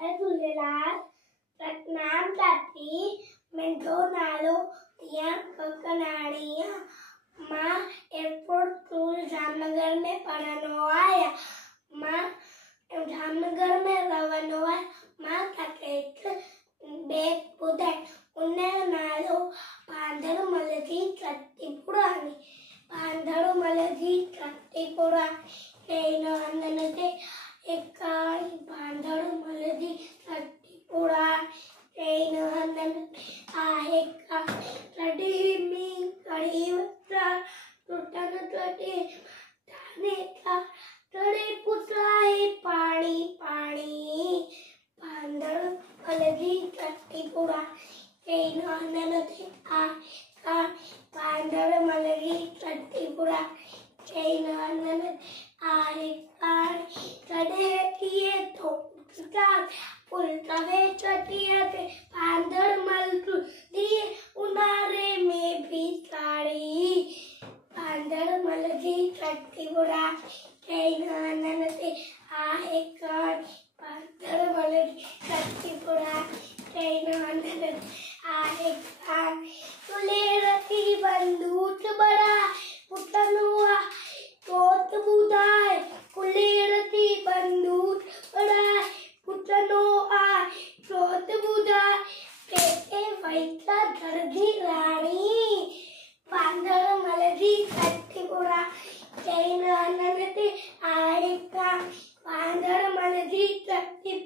जय झूलेलाल। सतनाम साथी मुंहिंजो नालो दिया ककनाणी मां एयरपोर्ट स्कूल जामनगर में पढ़ंदो आहियां। मां जामनगर में रहंदो आहियां। मां तव्हांखे हिकु बैग ॿुधायां, उनजो नालो भांदड़मल जी छठी पुराणी। भांदड़मल जी छठी पुराणी हिन हंधनि ते एकाणी भांदड़मल जी छठी पुराणी हिन हंधनि आहे का कड़ी मी कड़ी वत्रा टुटन टटे ताने का तड़े पुत्राए पानी पानी। भांदड़मल जी छठी पुराणी हिन हंधनि ते आहे का भांदड़मल जी छठी पुराणी हिन हंधनि आहे काणी तड़े किए तो पुल तवे चटिया के भांदड़मल दिए उनारे में भी साड़ी। भांदड़मल जी छठी पुराणी हिन हंधनि ते आहे काणी भांदड़मल जी छठी पुराणी हिन हंधनि आहे काणी तुले रखी बंदूक बड़ा पुतनो आ तोत बुधाए कुले रखी बंदूक बड़ा पुतनो आ तोत बुधाए के वैसा दर्जी रानी। भांदड़मल जी छठी पुराणी हिन हंधनि ते आहे का भांदड़मल जी छठी